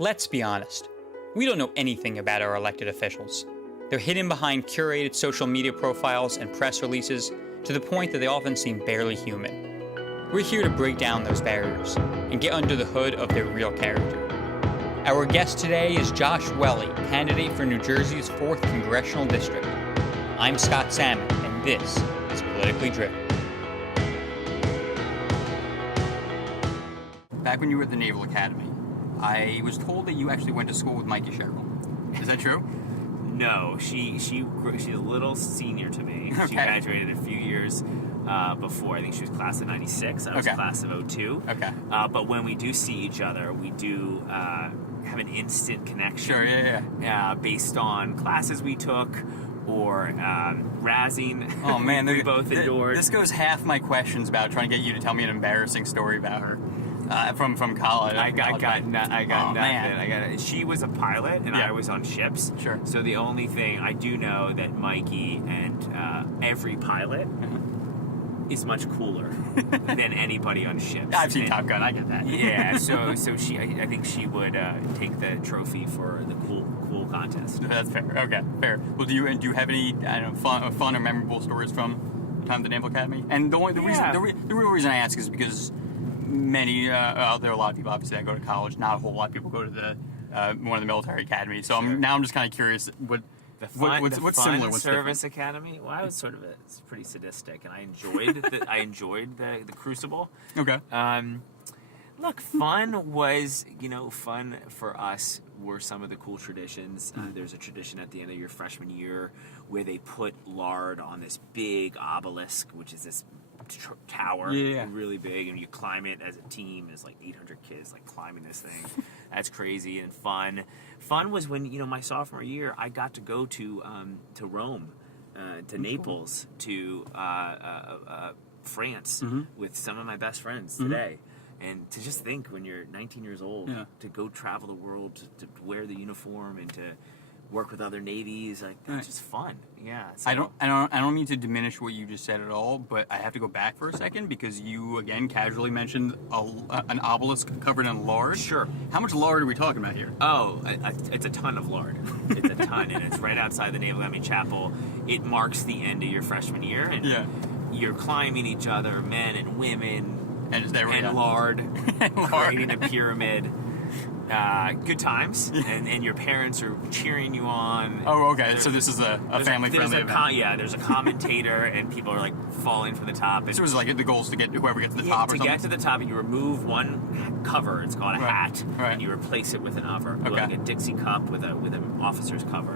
Let's be honest. We don't know anything about our elected officials. They're hidden behind curated social media profiles and press releases to the point that they often seem barely human. We're here to break down those barriers and get under the hood of their real character. Our guest today is Josh Welle, candidate for New Jersey's 4th Congressional District. I'm Scott Salmon, and this is Politically Driven. Back when you were at the Naval Academy, I was told that you actually went to school with Mikie Sherrill. Is that true? No, she's a little senior to me. Okay. She graduated a few years before. I think she was class of 96. I was class of 02. Okay. But when we do see each other, we do have an instant connection. Sure, yeah. Based on classes we took or razzing. Oh, man. we both endured. This goes half my questions about trying to get you to tell me an embarrassing story about her. From college. I got nothing. She was a pilot, and I was on ships. Sure. So the only thing I do know that Mikie and every pilot is much cooler than anybody on ships. I've seen Top Gun. I get that. Yeah. So she, I think she would take the trophy for the cool contest. That's fair. Okay, fair. Well, do you have any fun or memorable stories from the time at the Naval Academy? And the real reason I ask is because there are a lot of people obviously that go to college. Not a whole lot of people go to the one of the military academies. So sure. I'm just kind of curious what's similar. What's service different? Academy? Well, I was it's pretty sadistic, and I enjoyed the crucible. Okay. Look, fun was fun for us were some of the cool traditions. There's a tradition at the end of your freshman year where they put lard on this big obelisk, which is this tower, really big, and you climb it as a team. There's like 800 kids climbing this thing. That's crazy and fun. Fun was when my sophomore year I got to go to Rome, to Naples, to France with some of my best friends today. And to just think when you're 19 years old to go travel the world, to wear the uniform and to work with other navies, that's just fun. Yeah. So. I don't mean to diminish what you just said at all, but I have to go back for a second because you again casually mentioned an obelisk covered in lard. Sure. How much lard are we talking about here? Oh, it's a ton of lard. It's a ton, and it's right outside the Naval Academy Chapel. It marks the end of your freshman year, and you're climbing each other, men and women, and lard, creating a pyramid. Good times, and your parents are cheering you on. Oh, okay. So this is a family-friendly event. There's a commentator, and people are falling from the top. And so it's the goal is to get whoever gets to the top or something? To get to the top, you remove one cover. It's called a hat, and you replace it with an other, like a Dixie cup with an officer's cover.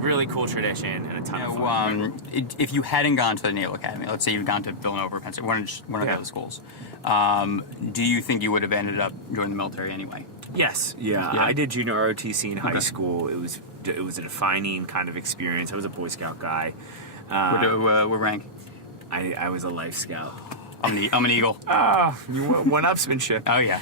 Really cool tradition and a ton of fun. If you hadn't gone to the Naval Academy, let's say you'd gone to Villanova or Pennsylvania, one of the other schools, do you think you would have ended up joining the military anyway? Yes. Yeah. I did junior ROTC in high school. It was a defining kind of experience. I was a Boy Scout guy. What rank? I was a Life Scout. I'm an Eagle. One-upsmanship. Oh, yeah.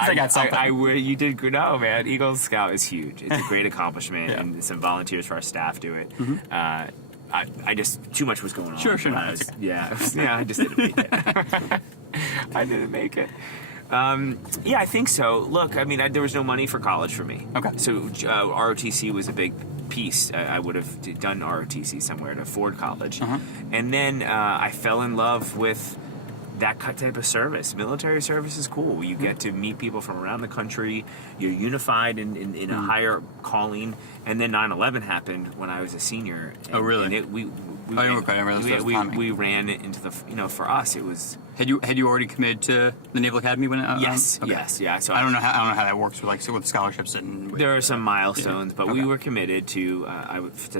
I got something. You did good. No, man. Eagle Scout is huge. It's a great acconnomplishment, and some volunteers for our staff do it. I just, too much was going on. Sure. I just didn't make it. I didn't make it. I think so. Look, there was no money for college for me. Okay. So ROTC was a big piece. I would have done ROTC somewhere to afford college. And then I fell in love with that type of service. Military service is cool. You get to meet people from around the country. You're unified in a higher calling. And then 9/11 happened when I was a senior. Oh, really? And we ran it into the, for us it was. Had you already committed to the Naval Academy when? Yes. Yeah. So I don't know how that works with scholarships and. There are some milestones, but we were committed to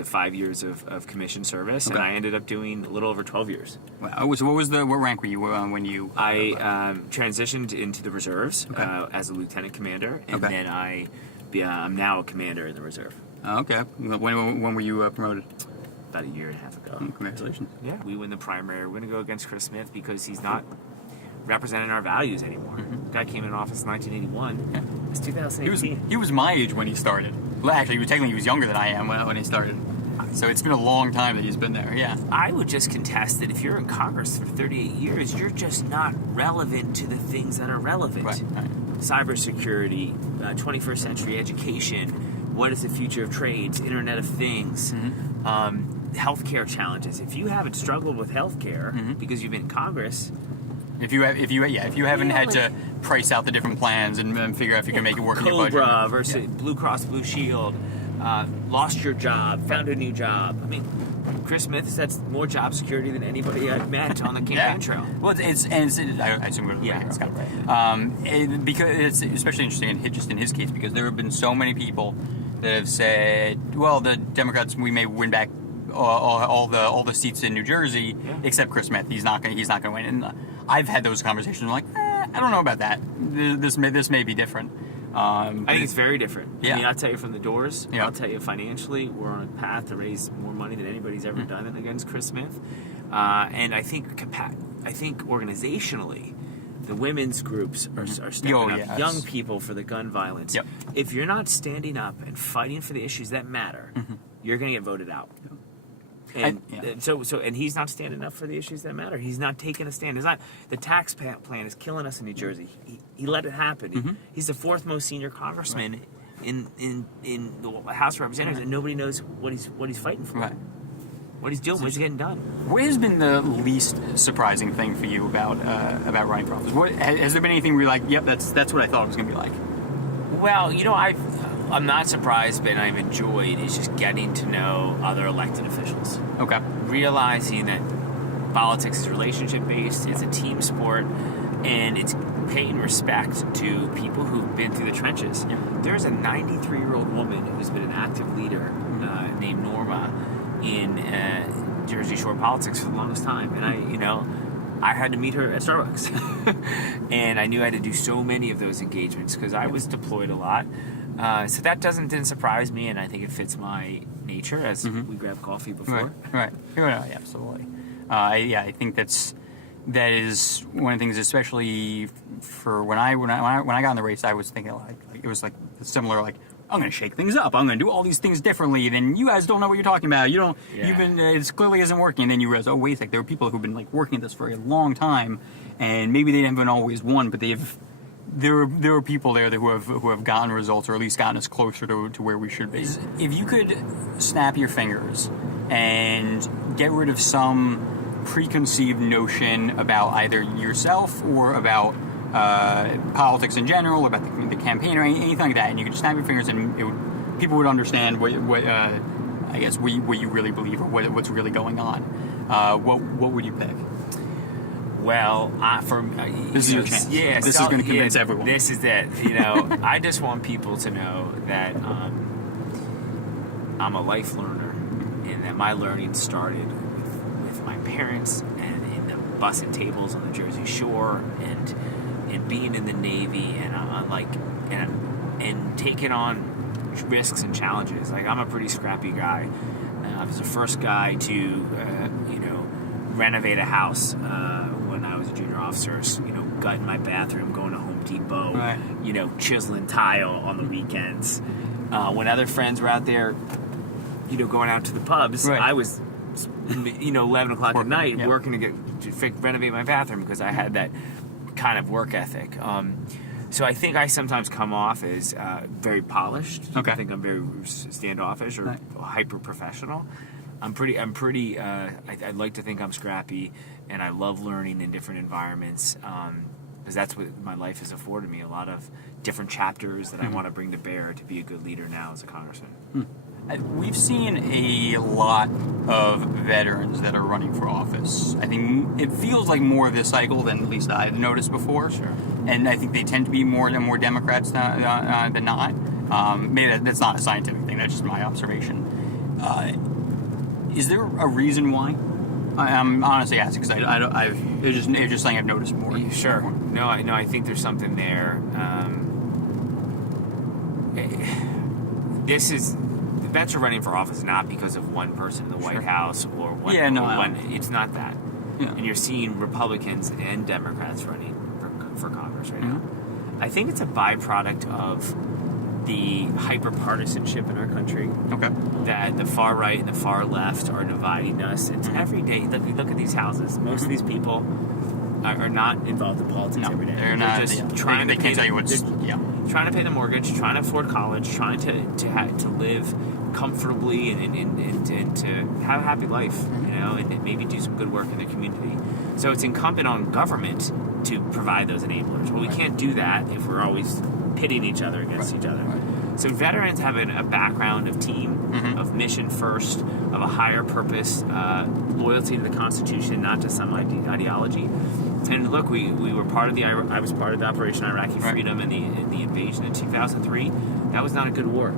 5 years of commissioned service, and I ended up doing a little over 12 years. Wow. So what rank were you when you? I transitioned into the reserves as a lieutenant commander, and then I'm now a commander in the reserve. Okay. When were you promoted? About a year and a half ago. Congratulations. Yeah, we win the primary. We're going to go against Chris Smith because he's not representing our values anymore. The guy came in office in 1981. It's 2018. He was my age when he started. Well, actually, he was younger than I am when he started. So it's been a long time that he's been there, yeah. I would just contest that if you're in Congress for 38 years, you're just not relevant to the things that are relevant. Right. cybersecurity, 21st century education, what is the future of trades, Internet of Things, healthcare challenges. If you haven't struggled with healthcare because you've been in Congress, if you haven't had to price out the different plans and figure out if you can make it work in your budget. Cobra versus Blue Cross Blue Shield, lost your job, found a new job. I mean, Chris Smith says more job security than anybody I've met on the campaign trail. Well, I assume it's kind of right. Because it's especially interesting just in his case, because there have been so many people that have said, well, the Democrats, we may win back all the seats in New Jersey except Chris Smith. He's not going to win. And I've had those conversations. I'm like, I don't know about that. This may be different. I think it's very different. Yeah. I mean, I'll tell you from the doors. Yeah. I'll tell you financially, we're on a path to raise more money than anybody's ever done it against Chris Smith. And I think organizationally, the women's groups are stepping up. Yes. Young people for the gun violence. Yep. If you're not standing up and fighting for the issues that matter, you're going to get voted out. And and he's not standing up for the issues that matter. He's not taking a stand. It's not, the tax plan is killing us in New Jersey. He let it happen. He's the fourth most senior congressman in the House of Representatives, and nobody knows what he's fighting for. Right. What he's doing, what's getting done. What has been the least surprising thing for you about running for office? Has there been anything where you're like, yep, that's what I thought it was going to be like? Well, I'm not surprised, but I've enjoyed is just getting to know other elected officials. Okay. Realizing that politics is relationship-based, it's a team sport, and it's paying respect to people who've been through the trenches. Yeah. There's a 93-year-old woman who's been an active leader named Norma in Jersey Shore politics for the longest time, and I had to meet her at Starbucks, and I knew I had to do so many of those engagements because I was deployed a lot. So that didn't surprise me, and I think it fits my nature as we grabbed coffee before. Right. Absolutely. I think that is one of the things, especially for when I got in the race, I was thinking it was like similar, like, I'm going to shake things up. I'm going to do all these things differently. Then you guys don't know what you're talking about. It clearly isn't working. And then you realize, oh, wait a sec, there are people who've been like working at this for a long time, and maybe they haven't always won, but there are people there who have gotten results, or at least gotten us closer to where we should be. If you could snap your fingers and get rid of some preconceived notion about either yourself or about politics in general, about the campaign or anything like that, and you could snap your fingers and people would understand what you really believe or what's really going on, what would you pick? Well, this is your chance. Yes, this is going to convince everyone. This is it. I just want people to know that I'm a life learner, and that my learning started with my parents and in the busset tables on the Jersey Shore, and being in the Navy, and taking on risks and challenges. Like, I'm a pretty scrappy guy. I was the first guy to renovate a house when I was a junior officer. Gutting my bathroom, going to Home Depot, right. Chiseling tile on the weekends. When other friends were out there, going out to the pubs, right. I was, 11 o'clock at night working to renovate my bathroom because I had that kind of work ethic. So I think I sometimes come off as very polished. Okay. I think I'm very standoffish or hyper professional. I'd like to think I'm scrappy, and I love learning in different environments, because that's what my life has afforded me, a lot of different chapters that I want to bring to bear to be a good leader now as a congressman. We've seen a lot of veterans that are running for office. I think it feels like more this cycle than at least I've noticed before. Sure. And I think they tend to be more Democrats than not. Maybe that's not a scientific thing, that's just my observation. Is there a reason why? I'm honestly asking because it's just something I've noticed more. Sure. No, I think there's something there. The vets are running for office not because of one person in the White House or one. It's not that. Yeah. And you're seeing Republicans and Democrats running for Congress right now. I think it's a byproduct of the hyper-partisanship in our country. Okay. That the far right and the far left are dividing us. It's every day. Look at these houses. Most of these people are not involved in politics every day. They're not. Just trying to pay. Tell you what's. Trying to pay the mortgage, trying to afford college, trying to live comfortably and to have a happy life, and maybe do some good work in their community. So it's incumbent on government to provide those enablers. Well, we can't do that if we're always pitting each other against each other. So veterans have a background of team, of mission first, of a higher purpose, loyalty to the Constitution, not to some ideology. And look, we were part of I was part of the Operation Iraqi Freedom and the invasion in 2003. That was not a good war.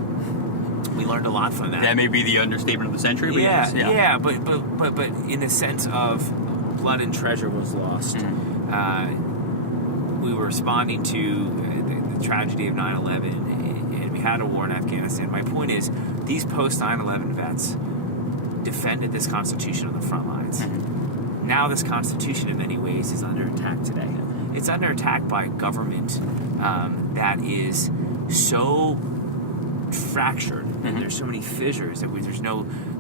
We learned a lot from that. That may be the understatement of the century. But but in the sense of blood and treasure was lost. We were responding to the tragedy of 9/11. We had a war in Afghanistan. My point is, these post 9/11 vets defended this Constitution on the front lines. Now this Constitution, in many ways, is under attack today. It's under attack by a government that is so fractured, and there's so many fissures that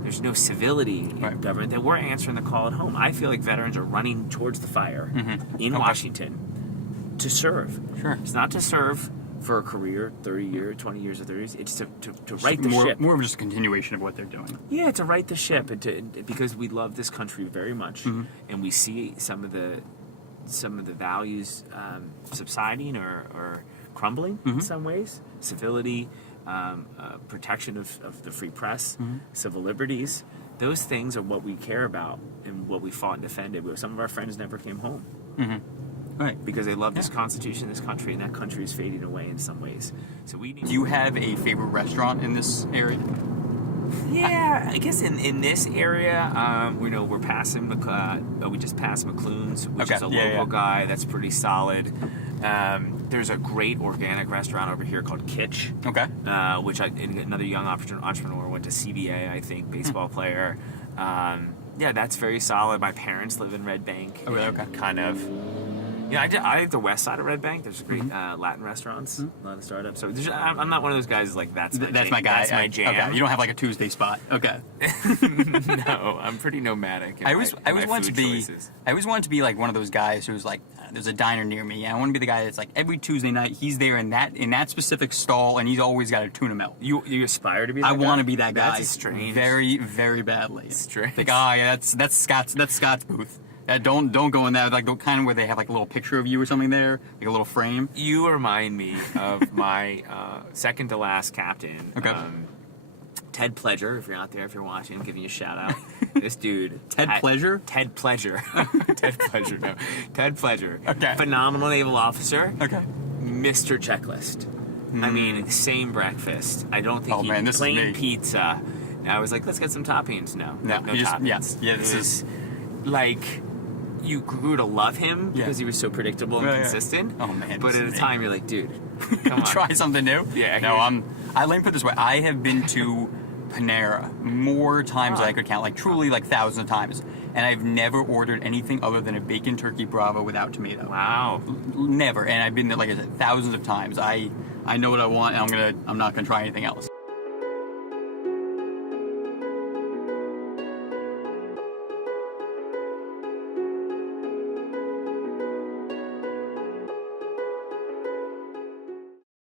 there's no civility in government that we're answering the call at home. I feel like veterans are running towards the fire in Washington to serve. Sure. It's not to serve for a career, 30 years, 20 years or 30 years. It's to right the ship. More of just a continuation of what they're doing. Yeah, to right the ship, and because we love this country very much, and we see some of the values subsiding or crumbling in some ways. Civility, protection of the free press, civil liberties. Those things are what we care about and what we fought and defended. Some of our friends never came home. Right. Because they love this Constitution, this country, and that country is fading away in some ways. So we need. Do you have a favorite restaurant in this area? Yeah, I guess in this area, we're passing we just passed McClune's, which is a local guy that's pretty solid. There's a great organic restaurant over here called Kitsch. Okay. Which another young entrepreneur went to CBA, I think, baseball player. That's very solid. My parents live in Red Bank. Oh, really? Okay. Kind of. Yeah, I like the west side of Red Bank. There's great Latin restaurants, a lot of startups. So I'm not one of those guys who's like, that's my guy. That's my jam. Okay. You don't have like a Tuesday spot. Okay. No, I'm pretty nomadic. I always wanted to be like one of those guys who's like, there's a diner near me, and I want to be the guy that's like every Tuesday night he's there in that specific stall, and he's always got a tuna melt. You aspire to be that guy? I want to be that guy. That's strange. Very, very badly. Strange. Like, that's Scott's booth. Don't go in that, like the kind where they have like a little picture of you or something there, like a little frame. You remind me of my second to last captain. Okay. Ted Pledger, if you're out there, if you're watching, I'm giving you a shout out. This dude. Ted Pledger? Ted Pledger. Ted Pledger, no. Ted Pledger. Okay. Phenomenal naval officer. Okay. Mr. Checklist. I mean, same breakfast. I don't think plain pizza. I was like, let's get some toppings. No toppings. This is like, you grew to love him because he was so predictable and consistent. Oh man! But at a time, you're like, dude, come on, try something new. Yeah. No, let me put it this way: I have been to Panera more times than I could count, like truly, like thousands of times, and I've never ordered anything other than a bacon turkey Bravo without tomato. Wow. Never, and I've been there, like I said, thousands of times. I know what I want, and I'm not gonna try anything else.